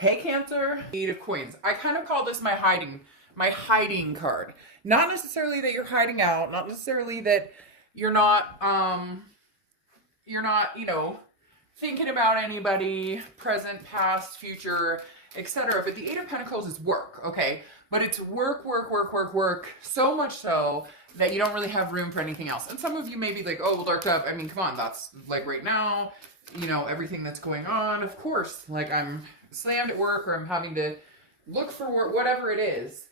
Hey Cancer, Eight of Coins. I kind of call this my hiding card. Not necessarily that you're hiding out, not necessarily that you're not, you know, thinking about anybody, present, past, future, etc. But the Eight of Pentacles is work, okay? But it's work, work, work, work, work, so much so that you don't really have room for anything else. And some of you may be like, oh, well, darked up. I mean, come on, that's like right now, you know, everything that's going on. Of course, like I'm slammed at work or I'm having to look for work, whatever it is.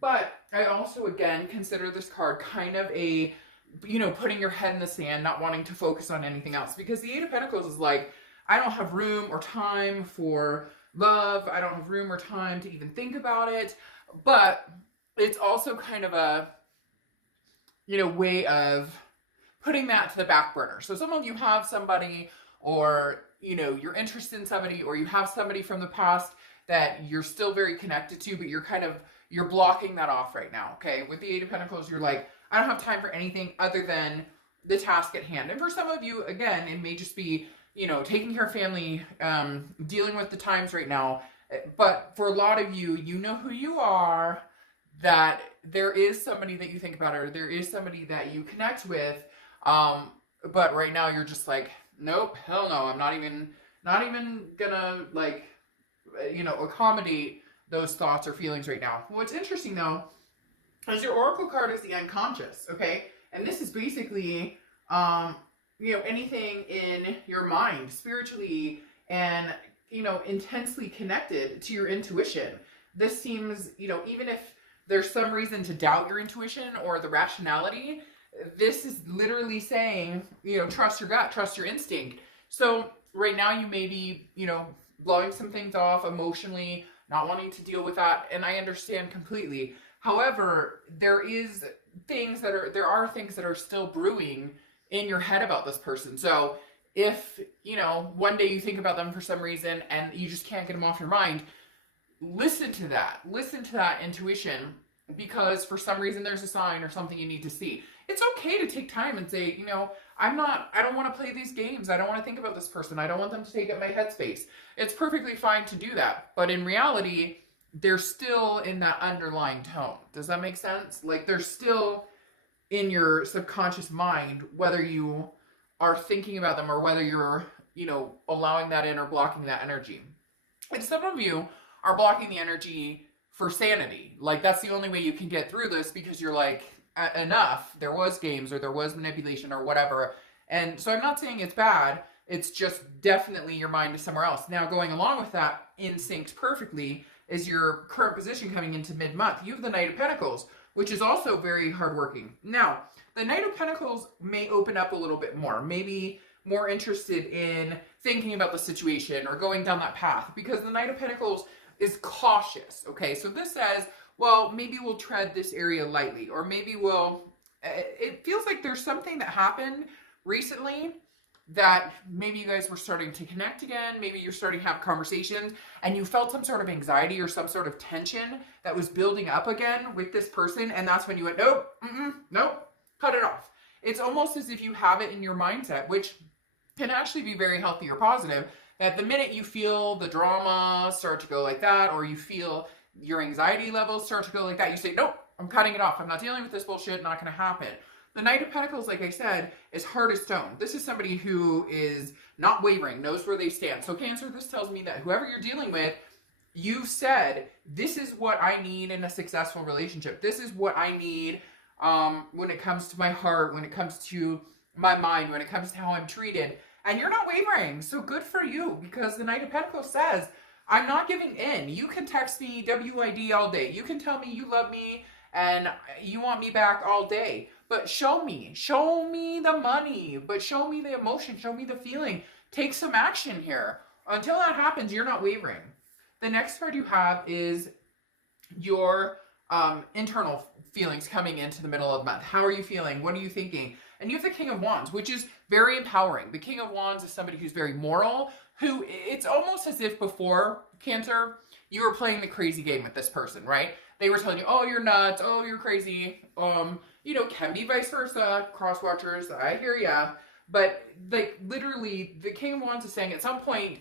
But I also, again, consider this card kind of a, you know, putting your head in the sand, not wanting to focus on anything else. Because the Eight of Pentacles is like, I don't have room or time for love. I don't have room or time to even think about it. But it's also kind of a, you know, way of putting that to the back burner. So some of you have somebody, or, you know, you're interested in somebody, or you have somebody from the past that you're still very connected to, but you're blocking that off right now, okay? With the Eight of Pentacles, you're like, I don't have time for anything other than the task at hand. And for some of you, again, it may just be, you know, taking care of family, dealing with the times right now. But for a lot of you, you know who you are, that there is somebody that you think about, or there is somebody that you connect with. But right now you're just like, nope, hell no, I'm not even gonna, like, you know, accommodate those thoughts or feelings right now. What's interesting though is your oracle card is the unconscious, okay? And this is basically, you know, anything in your mind, spiritually and, you know, intensely connected to your intuition. This seems, you know, even if there's some reason to doubt your intuition or the rationality, this is literally saying, you know, trust your gut, trust your instinct. So right now you may be, you know, blowing some things off emotionally, not wanting to deal with that, and I understand completely. However, there are things that are still brewing in your head about this person. So if, you know, one day you think about them for some reason and you just can't get them off your mind, listen to that intuition, because for some reason there's a sign or something you need to see. It's okay to take time and say, you know, I don't want to play these games. I don't want to think about this person. I don't want them to take up my headspace. It's perfectly fine to do that. But in reality, they're still in that underlying tone. Does that make sense? Like, they're still in your subconscious mind, whether you are thinking about them or whether you're, you know, allowing that in or blocking that energy. And some of you are blocking the energy for sanity. Like, that's the only way you can get through this, because you're like, enough. There was games, or there was manipulation, or whatever. And so I'm not saying it's bad. It's just definitely your mind is somewhere else. Now, going along with that, in sync perfectly, is your current position coming into mid-month. You have the Knight of Pentacles, which is also very hardworking. Now, the Knight of Pentacles may open up a little bit more, maybe more interested in thinking about the situation or going down that path, because the Knight of Pentacles is cautious, okay? So this says, well, maybe we'll tread this area lightly, or maybe it feels like there's something that happened recently that maybe you guys were starting to connect again, maybe you're starting to have conversations, and you felt some sort of anxiety or some sort of tension that was building up again with this person, and that's when you went, nope, nope, cut it off. It's almost as if you have it in your mindset, which can actually be very healthy or positive, that the minute you feel the drama start to go like that, or you feel your anxiety levels start to go like that, you say, nope, I'm cutting it off. I'm not dealing with this bullshit, not going to happen. The Knight of Pentacles, like I said, is hard as stone. This is somebody who is not wavering, knows where they stand. So Cancer, this tells me that whoever you're dealing with, you've said, this is what I need in a successful relationship. This is what I need when it comes to my heart, when it comes to my mind, when it comes to how I'm treated. And you're not wavering. So good for you, because the Knight of Pentacles says, I'm not giving in. You can text me WID all day. You can tell me you love me and you want me back all day. But show me the money, but show me the emotion, show me the feeling. Take some action here. Until that happens, you're not wavering. The next card you have is your internal feelings coming into the middle of the month. How are you feeling? What are you thinking? And you have the King of Wands, which is very empowering. The King of Wands is somebody who's very moral, who, it's almost as if before, Cancer, you were playing the crazy game with this person, right? They were telling you, oh, you're nuts, oh, you're crazy. You know, can be vice versa, cross watchers, I hear ya. But like literally, the King of Wands is saying at some point,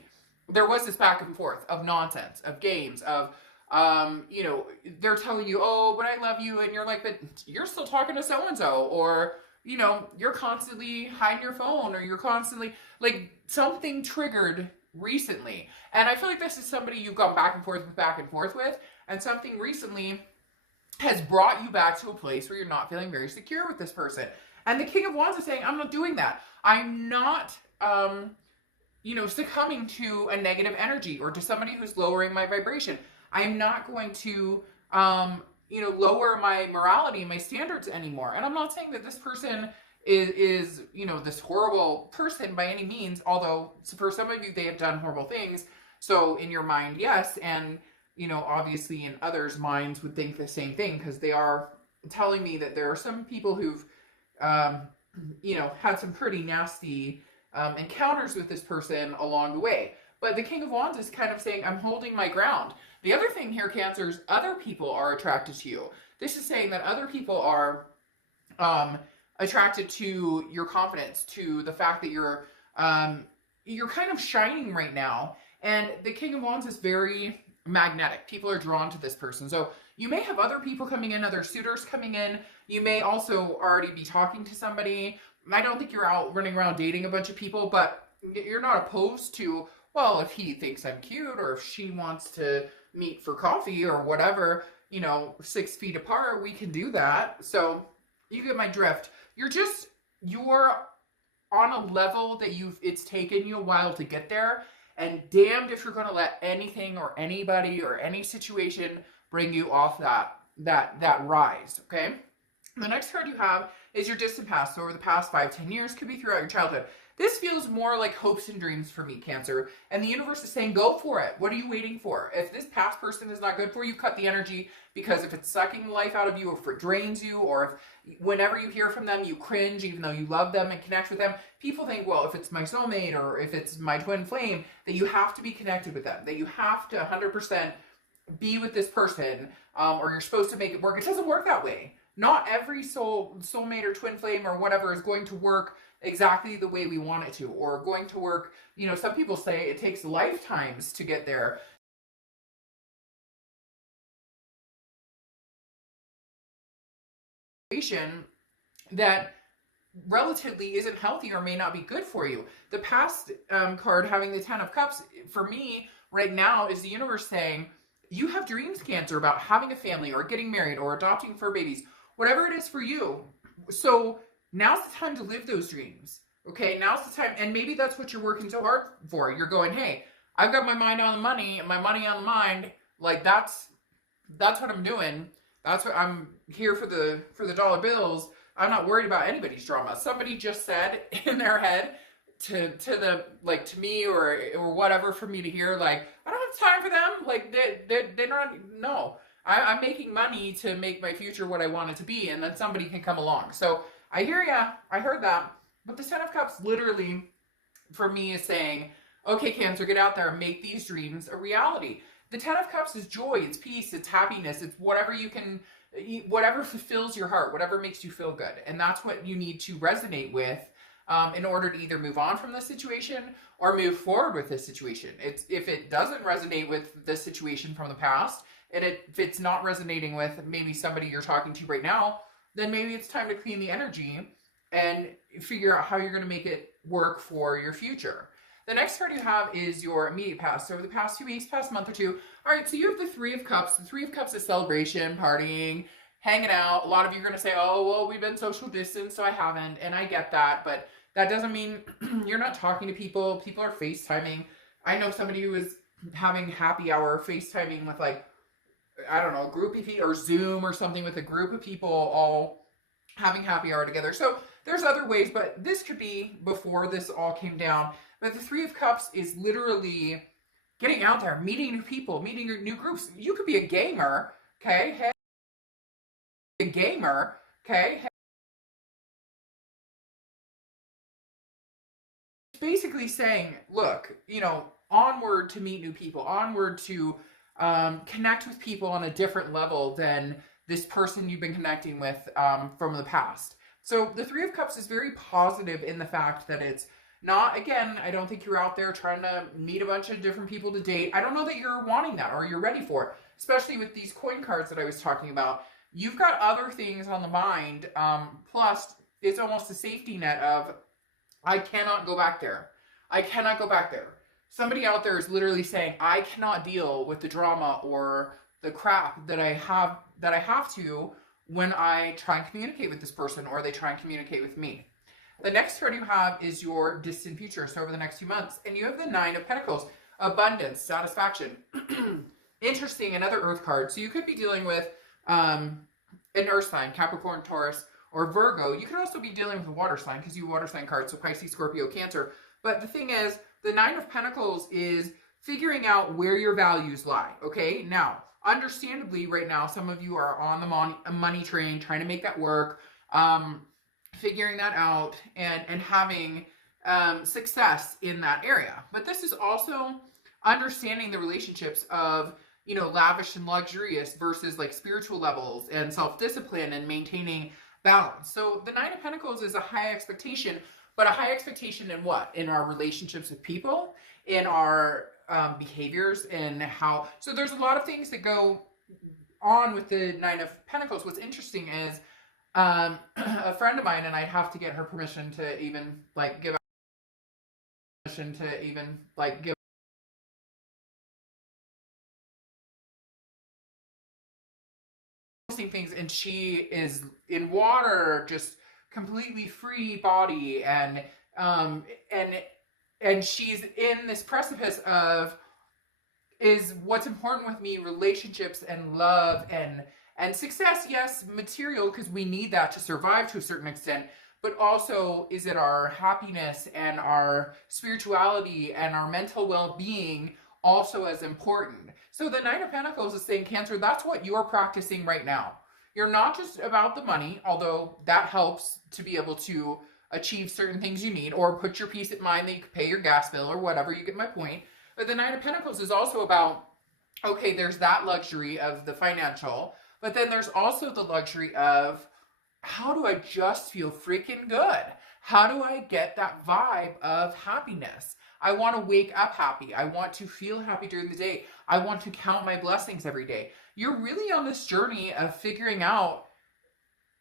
there was this back and forth of nonsense, of games, of, you know, they're telling you, oh, but I love you. And you're like, but you're still talking to so-and-so. Or, you know, you're constantly hiding your phone, or you're constantly, like, something triggered recently. And I feel like this is somebody you've gone back and forth with. And something recently has brought you back to a place where you're not feeling very secure with this person. And the King of Wands is saying, I'm not doing that. I'm not, you know, succumbing to a negative energy or to somebody who's lowering my vibration. I'm not going to, you know, lower my morality and my standards anymore. And I'm not saying that this person is, you know, this horrible person by any means, although for some of you, they have done horrible things. So in your mind, yes. And, you know, obviously in others' minds would think the same thing, because they are telling me that there are some people who've, you know, had some pretty nasty encounters with this person along the way. But the King of Wands is kind of saying, I'm holding my ground. The other thing here, Cancers, other people are attracted to you. This is saying that other people are attracted to your confidence, to the fact that you're kind of shining right now. And the King of Wands is very magnetic. People are drawn to this person. So you may have other people coming in, other suitors coming in. You may also already be talking to somebody. I don't think you're out running around dating a bunch of people, but you're not opposed to, well, if he thinks I'm cute, or if she wants to meet for coffee or whatever, you know, 6 feet apart, we can do that. So you get my drift. You're on a level that it's taken you a while to get there. And damned if you're going to let anything or anybody or any situation bring you off that rise, okay? The next card you have is your distant past. So over the past 5-10 years, could be throughout your childhood. This feels more like hopes and dreams for me, Cancer. And the universe is saying, go for it. What are you waiting for? If this past person is not good for you, cut the energy. Because if it's sucking life out of you, or if it drains you, or if whenever you hear from them, you cringe, even though you love them and connect with them, people think, well, if it's my soulmate or if it's my twin flame, that you have to be connected with them, that you have to 100% be with this person, or you're supposed to make it work. It doesn't work that way. Not every soulmate or twin flame or whatever is going to work exactly the way we want it to, or going to work, you know, some people say it takes lifetimes to get there. That relatively isn't healthy or may not be good for you. The past card, having the 10 of Cups, for me right now is the universe saying, you have dreams, Cancer, about having a family or getting married or adopting fur babies, whatever it is for you. So now's the time to live those dreams. Okay, now's the time. And maybe that's what you're working so hard for. You're going, hey, I've got my mind on the money and my money on the mind. Like that's what I'm doing. That's what I'm here for the dollar bills. I'm not worried about anybody's drama. Somebody just said in their head to the, like, to me or whatever for me to hear, like, I don't have time for them. Like they're not, no. I'm making money to make my future what I want it to be, and then somebody can come along. So I hear ya. I heard that. But the 10 of Cups literally, for me, is saying, okay, Cancer, get out there and make these dreams a reality. The 10 of Cups is joy, it's peace, it's happiness, it's whatever you can, whatever fulfills your heart, whatever makes you feel good. And that's what you need to resonate with in order to either move on from this situation or move forward with this situation. If it doesn't resonate with the situation from the past, and if it's not resonating with maybe somebody you're talking to right now, then maybe it's time to clean the energy and figure out how you're going to make it work for your future. The next card you have is your immediate past. So over the past 2 weeks, past month or two. All right, so you have the 3 of Cups. The 3 of Cups is celebration, partying, hanging out. A lot of you are going to say, oh, well, we've been social distance, so I haven't. And I get that, but that doesn't mean you're not talking to people. People are FaceTiming. I know somebody who is having happy hour FaceTiming with, like, I don't know, a group of people, or Zoom or something, with a group of people all having happy hour together. So there's other ways, but this could be before this all came down. But the 3 of Cups is literally getting out there, meeting new people, meeting new groups. You could be a gamer, okay? Hey, a gamer, okay? Hey. It's basically saying, look, you know, onward to meet new people, onward to connect with people on a different level than this person you've been connecting with from the past. So the 3 of Cups is very positive in the fact that it's Not, again, I don't think you're out there trying to meet a bunch of different people to date. I don't know that you're wanting that or you're ready for it, especially with these coin cards that I was talking about. You've got other things on the mind. Plus, it's almost a safety net of, I cannot go back there. I cannot go back there. Somebody out there is literally saying, I cannot deal with the drama or the crap that I have to when I try and communicate with this person or they try and communicate with me. The next card you have is your distant future, so over the next few months. And you have the Nine of Pentacles, abundance, satisfaction. Interesting, another Earth card. So you could be dealing with an Earth sign, Capricorn, Taurus, or Virgo. You could also be dealing with a water sign because you have water sign cards, so Pisces, Scorpio, Cancer. But the thing is, the Nine of Pentacles is figuring out where your values lie, okay? Now, understandably, right now, some of you are on the money train, trying to make that work, figuring that out and having success in that area. But this is also understanding the relationships of, you know, lavish and luxurious versus like spiritual levels and self-discipline and maintaining balance. So the Nine of Pentacles is a high expectation, but a high expectation in what? In our relationships with people, in our behaviors, and how. So there's a lot of things that go on with the Nine of Pentacles. What's interesting is a friend of mine, and I'd have to get her permission to even like give things, and she is in water, just completely free body, and she's in this precipice of, is what's important with me relationships and love and success? Yes, material, because we need that to survive to a certain extent, but also is it our happiness and our spirituality and our mental well-being also as important? So the Nine of Pentacles is saying, Cancer, that's what you're practicing right now. You're not just about the money, although that helps to be able to achieve certain things you need, or put your peace of mind that you can pay your gas bill or whatever, you get my point. But the Nine of Pentacles is also about, okay, there's that luxury of the financial, but then there's also the luxury of, how do I just feel freaking good? How do I get that vibe of happiness? I want to wake up happy. I want to feel happy during the day. I want to count my blessings every day. You're really on this journey of figuring out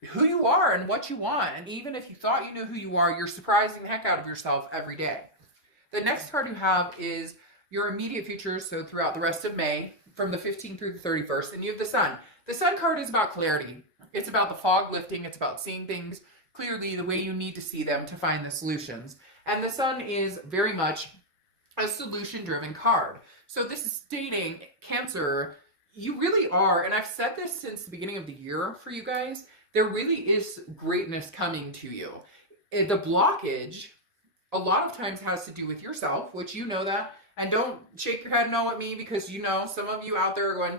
who you are and what you want. And even if you thought you knew who you are, you're surprising the heck out of yourself every day. The next card you have is your immediate future, so throughout the rest of May, from the 15th through the 31st, and you have the Sun. The Sun card is about clarity. It's about the fog lifting. It's about seeing things clearly the way you need to see them to find the solutions. And the Sun is very much a solution-driven card. So this is stating, Cancer, you really are, and I've said this since the beginning of the year for you guys, there really is greatness coming to you. The blockage, a lot of times, has to do with yourself, which you know that. And don't shake your head no at me, because you know some of you out there are going,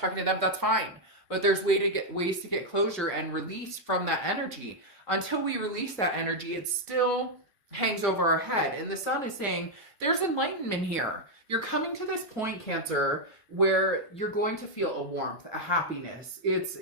talking to them, that's fine. But there's ways to get closure and release from that energy. Until we release that energy, it still hangs over our head. And the Sun is saying, there's enlightenment here. You're coming to this point, Cancer, where you're going to feel a warmth, a happiness. It's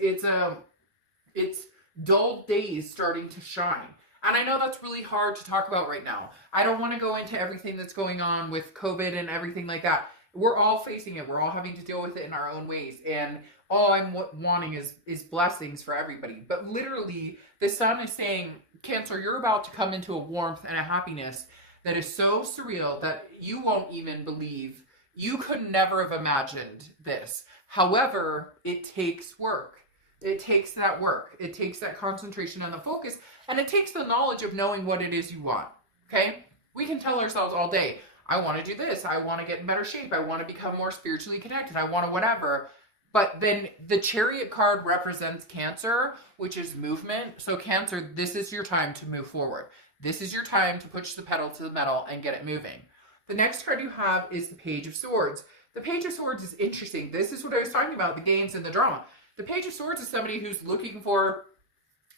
dull days starting to shine. And I know that's really hard to talk about right now. I don't want to go into everything that's going on with COVID and everything like that. We're all facing it. We're all having to deal with it in our own ways. And all I'm wanting is blessings for everybody. But literally, the Sun is saying, Cancer, you're about to come into a warmth and a happiness that is so surreal that you won't even believe. You could never have imagined this. However, it takes work. It takes that work. It takes that concentration and the focus. And it takes the knowledge of knowing what it is you want. Okay? We can tell ourselves all day, I want to do this. I want to get in better shape. I want to become more spiritually connected. I want to whatever. But then the Chariot card represents Cancer, which is movement. So Cancer, this is your time to move forward. This is your time to push the pedal to the metal and get it moving. The next card you have is the Page of Swords. The Page of Swords is interesting. This is what I was talking about, the games and the drama. The Page of Swords is somebody who's looking for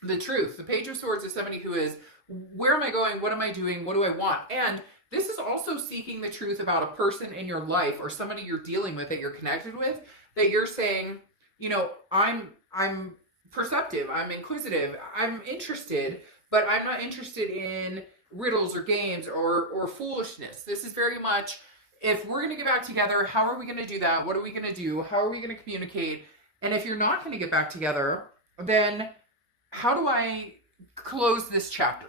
the truth. The Page of Swords is somebody who is, where am I going? What am I doing? What do I want? And This is also seeking the truth about a person in your life or somebody you're dealing with that you're connected with, that you're saying, you know, I'm perceptive, I'm inquisitive, I'm interested, but I'm not interested in riddles or games or foolishness. This is very much, if we're going to get back together, how are we going to do that? What are we going to do? How are we going to communicate? And if you're not going to get back together, then how do I close this chapter?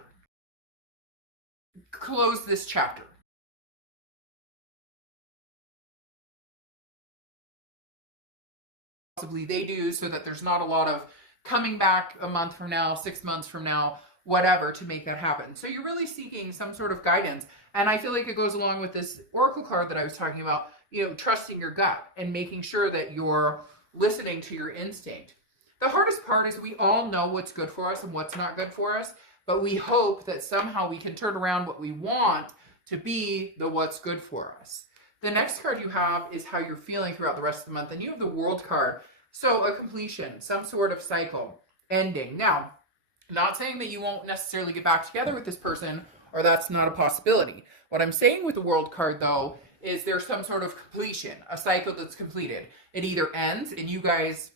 Close this chapter. Possibly they do, so that there's not a lot of coming back a month from now, 6 months from now, whatever, to make that happen. So you're really seeking some sort of guidance. And I feel like it goes along with this oracle card that I was talking about, you know, trusting your gut and making sure that you're listening to your instinct. The hardest part is we all know what's good for us and what's not good for us, but we hope that somehow we can turn around what we want to be the what's good for us. The next card you have is how you're feeling throughout the rest of the month, and you have the World card. So a completion, some sort of cycle, ending. Now, not saying that you won't necessarily get back together with this person, or that's not a possibility. What I'm saying with the World card, though, is there's some sort of completion, a cycle that's completed. It either ends and you guys,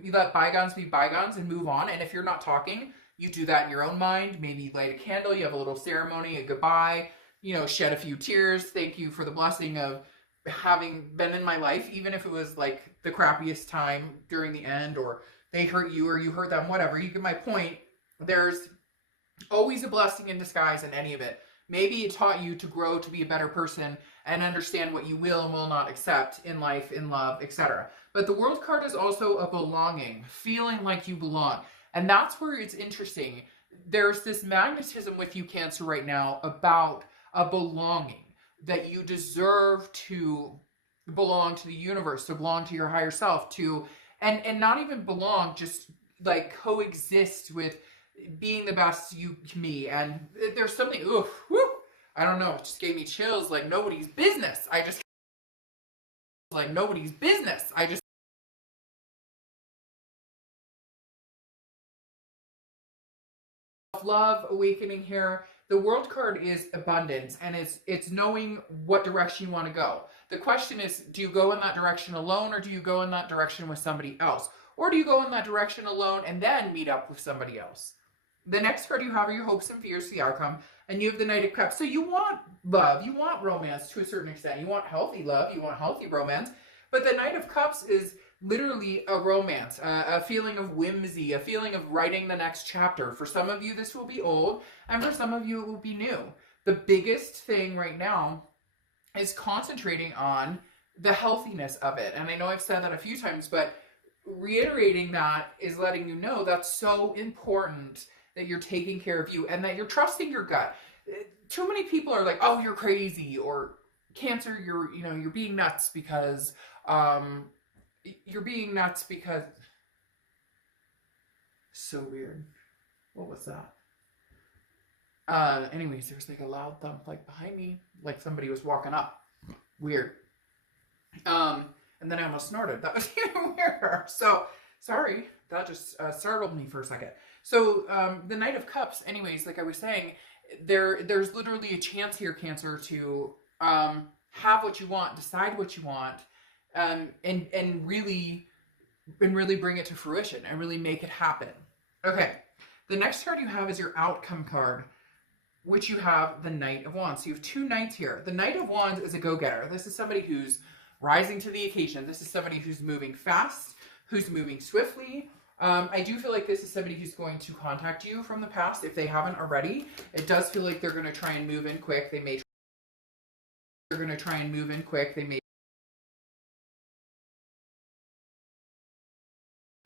you let bygones be bygones and move on. And if you're not talking, you do that in your own mind. Maybe light a candle, you have a little ceremony, a goodbye, you know, shed a few tears. Thank you for the blessing of having been in my life, even if it was like the crappiest time during the end, or they hurt you or you hurt them, whatever. You get my point. There's always a blessing in disguise in any of it. Maybe it taught you to grow to be a better person and understand what you will and will not accept in life, in love, etc. But the World card is also a belonging, feeling like you belong. And that's where it's interesting. There's this magnetism with you, Cancer, right now about a belonging, that you deserve to belong to the universe, to belong to your higher self, to, and not even belong, just like coexist with being the best you can be. And there's something, oof, whoo, I don't know, it just gave me chills like nobody's business. Like nobody's business. Love awakening here. The World card is abundance, and it's knowing what direction you want to go. The question is, do you go in that direction alone, or do you go in that direction with somebody else? Or do you go in that direction alone and then meet up with somebody else? The next card you have are your hopes and fears, the outcome, and you have the Knight of Cups. So you want love, you want romance to a certain extent. You want healthy love, you want healthy romance, but the Knight of Cups is literally a romance, a feeling of whimsy, a feeling of writing the next chapter. For some of you, this will be old, and for some of you, it will be new. The biggest thing right now is concentrating on the healthiness of it. And I know I've said that a few times, but reiterating that is letting you know that's so important, that you're taking care of you and that you're trusting your gut. Too many people are like, oh, you're crazy, or Cancer, you're being nuts because, so weird. What was that? Anyways, there was like a loud thump like behind me, like somebody was walking up. Weird. And then I almost snorted. That was even weirder. So, sorry. That just startled me for a second. So, the Knight of Cups, anyways, like I was saying, there's literally a chance here, Cancer, to have what you want, decide what you want, and really bring it to fruition and really make it happen. Okay. The next card you have is your outcome card, which you have the Knight of Wands. So you have two knights here. The Knight of Wands is a go-getter. This is somebody who's rising to the occasion. This is somebody who's moving fast, who's moving swiftly. I do feel like this is somebody who's going to contact you from the past if they haven't already. It does feel like they're going to try and move in quick. They may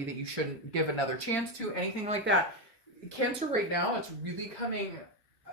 that you shouldn't give another chance to, anything like that. Cancer, right now,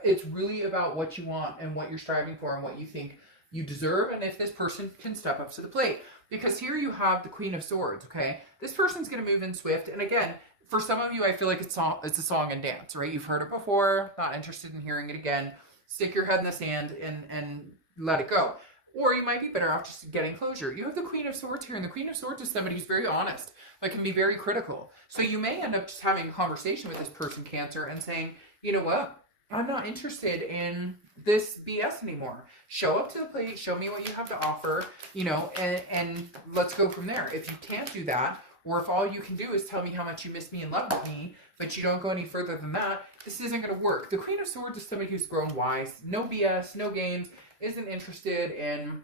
it's really about what you want and what you're striving for and what you think you deserve, and if this person can step up to the plate. Because here you have the Queen of Swords, okay? This person's going to move in swift, and again, for some of you, I feel like it's a song and dance, right? You've heard it before, not interested in hearing it again. Stick your head in the sand and let it go. Or you might be better off just getting closure. You have the Queen of Swords here, and the Queen of Swords is somebody who's very honest, but can be very critical. So you may end up just having a conversation with this person, Cancer, and saying, you know what? I'm not interested in this BS anymore. Show up to the plate, show me what you have to offer, you know, and let's go from there. If you can't do that, or if all you can do is tell me how much you miss me and love me, but you don't go any further than that, this isn't going to work. The Queen of Swords is somebody who's grown wise. No BS, no games, isn't interested in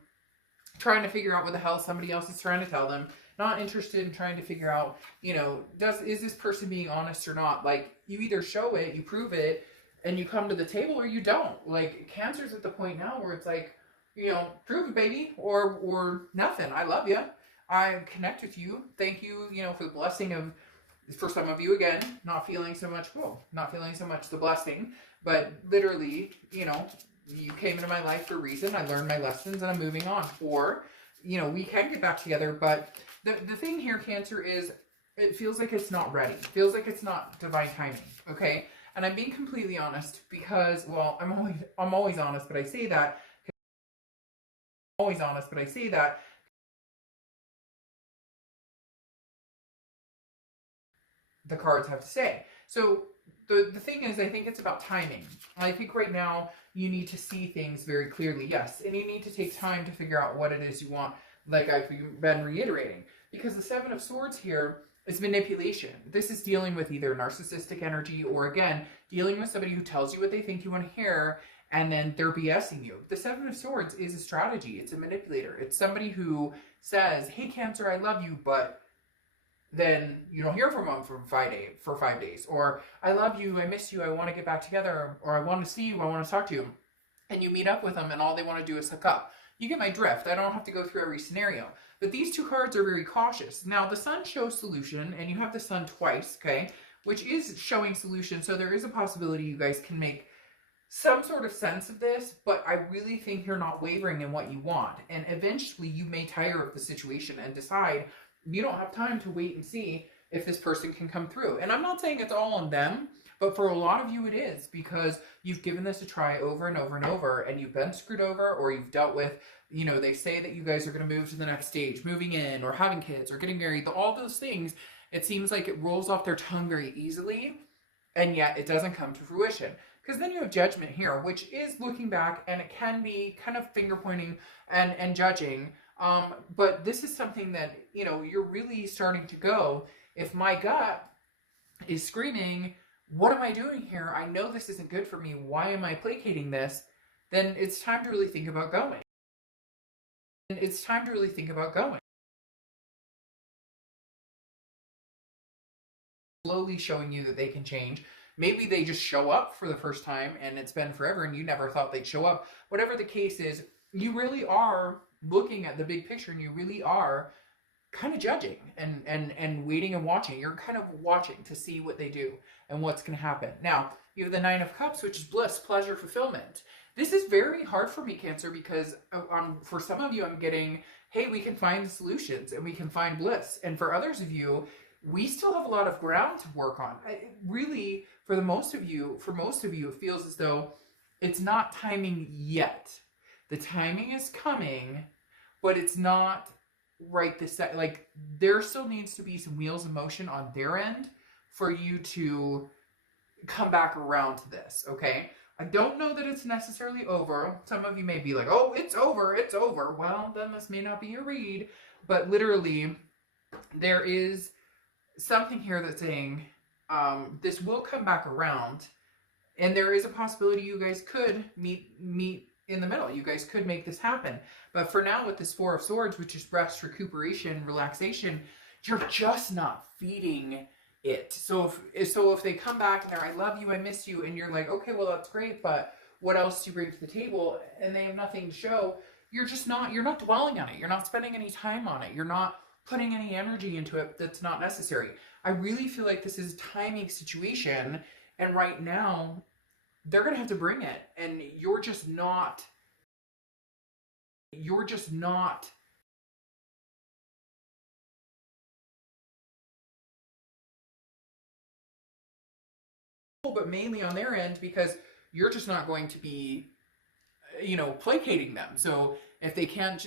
trying to figure out what the hell somebody else is trying to tell them. Not interested in trying to figure out, you know, is this person being honest or not? Like, you either show it, you prove it, and you come to the table, or you don't. Like, Cancer's at the point now where it's like, you know, prove it, baby, or nothing. I love you. I connect with you. Thank you, you know, for the blessing of, for some of you, again, not feeling so much the blessing, but literally, you know, you came into my life for a reason. I learned my lessons and I'm moving on. Or, you know, we can get back together, but the thing here, Cancer, is it feels like it's not ready. It feels like it's not divine timing, okay? And I'm being completely honest because, well, I'm always honest, but I say that. The cards have to say. So the thing is, I think it's about timing. I think right now you need to see things very clearly, yes, and you need to take time to figure out what it is you want, like I've been reiterating. Because the Seven of Swords here is manipulation. This is dealing with either narcissistic energy or, again, dealing with somebody who tells you what they think you want to hear and then they're BSing you. The Seven of Swords is a strategy. It's a manipulator. It's somebody who says, hey, Cancer, I love you, but then you don't hear from them for 5 days. Or, I love you, I miss you, I want to get back together, or I want to see you, I want to talk to you. And you meet up with them and all they want to do is hook up. You get my drift. I don't have to go through every scenario. But these two cards are very cautious. Now, the Sun shows solution, and you have the Sun twice, okay? Which is showing solution, so there is a possibility you guys can make some sort of sense of this, but I really think you're not wavering in what you want. And eventually, you may tire of the situation and decide you don't have time to wait and see if this person can come through. And I'm not saying it's all on them, but for a lot of you it is, because you've given this a try over and over and over, and you've been screwed over, or you've dealt with, you know, they say that you guys are going to move to the next stage, moving in, or having kids, or getting married, all those things, it seems like it rolls off their tongue very easily, and yet it doesn't come to fruition. Because then you have Judgment here, which is looking back, and it can be kind of finger pointing and judging. But this is something that, you know, you're really starting to go, if my gut is screaming, what am I doing here? I know this isn't good for me. Why am I placating this? Then it's time to really think about going. Slowly showing you that they can change. Maybe they just show up for the first time and it's been forever and you never thought they'd show up. Whatever the case is, you really are looking at the big picture and you really are kind of judging and waiting and watching. You're kind of watching to see what they do and what's going to happen. Now, you have the Nine of Cups, which is bliss, pleasure, fulfillment. This is very hard for me, Cancer, because for some of you, I'm getting, hey, we can find the solutions and we can find bliss. And for others of you, we still have a lot of ground to work on. Really, for most of you, it feels as though it's not timing yet. The timing is coming, but it's not right this second. Like, there still needs to be some wheels in motion on their end for you to come back around to this, okay? I don't know that it's necessarily over. Some of you may be like, oh, it's over. Well, then this may not be a read, but literally there is something here that's saying this will come back around, and there is a possibility you guys could meet in the middle. You guys could make this happen. But for now, with this Four of Swords, which is rest, recuperation, relaxation, you're just not feeding it. So if they come back and they're, I love you, I miss you, and you're like, okay, well, that's great, but what else do you bring to the table? And they have nothing to show. You're not dwelling on it. You're not spending any time on it. You're not putting any energy into it that's not necessary. I really feel like this is a timing situation, and right now they're going to have to bring it, and you're just not but mainly on their end, because you're just not going to be, you know, placating them. So if they can't,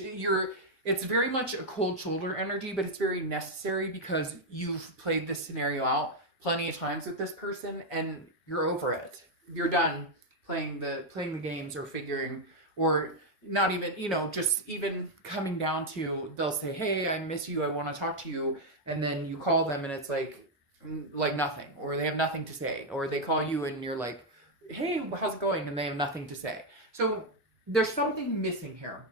it's very much a cold shoulder energy, but it's very necessary because you've played this scenario out plenty of times with this person and you're over it. You're done playing the games or figuring, or not even, you know, just even coming down to, they'll say, hey, I miss you, I want to talk to you, and then you call them and it's like nothing, or they have nothing to say, or they call you and you're like, hey, how's it going, and they have nothing to say. So there's something missing here.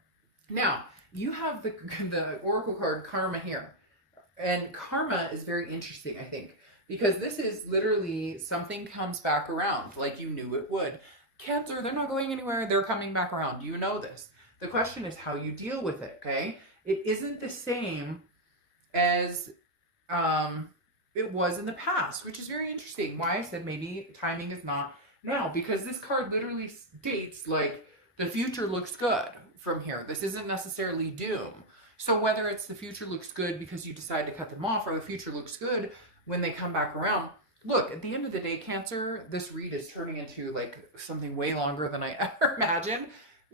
Now you have the oracle card Karma here, and Karma is very interesting, I think, because this is literally something comes back around like you knew it would. Cancer, they're not going anywhere, they're coming back around. You know this. The question is how you deal with it, okay? It isn't the same as it was in the past, which is very interesting. Why I said maybe timing is not now, because this card literally states like the future looks good from here. This isn't necessarily doom. So whether it's the future looks good because you decide to cut them off, or the future looks good when they come back around. Look, at the end of the day, Cancer, this read is turning into like something way longer than I ever imagined.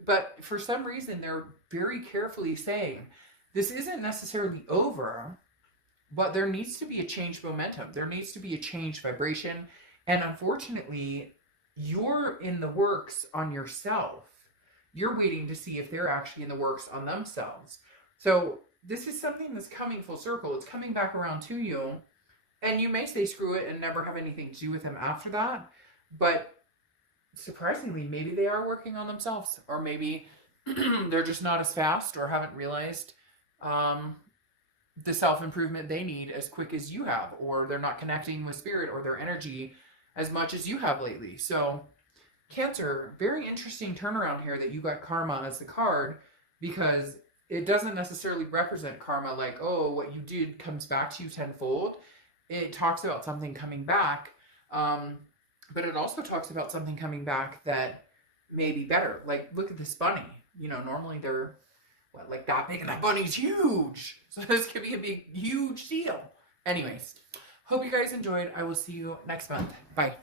But for some reason, they're very carefully saying this isn't necessarily over, but there needs to be a change momentum. There needs to be a change vibration. And unfortunately, you're in the works on yourself. You're waiting to see if they're actually in the works on themselves. So this is something that's coming full circle. It's coming back around to you. And you may say screw it and never have anything to do with them after that. But surprisingly, maybe they are working on themselves. Or maybe they're just not as fast, or haven't realized the self-improvement they need as quick as you have. Or they're not connecting with spirit or their energy as much as you have lately. So Cancer, very interesting turnaround here that you got Karma as the card, because it doesn't necessarily represent karma like, oh, what you did comes back to you tenfold. It talks about something coming back, but it also talks about something coming back that may be better. Like, look at this bunny. You know, normally they're, what, like that big, and that bunny's huge. So this could be a big, huge deal. Anyways, hope you guys enjoyed. I will see you next month. Bye.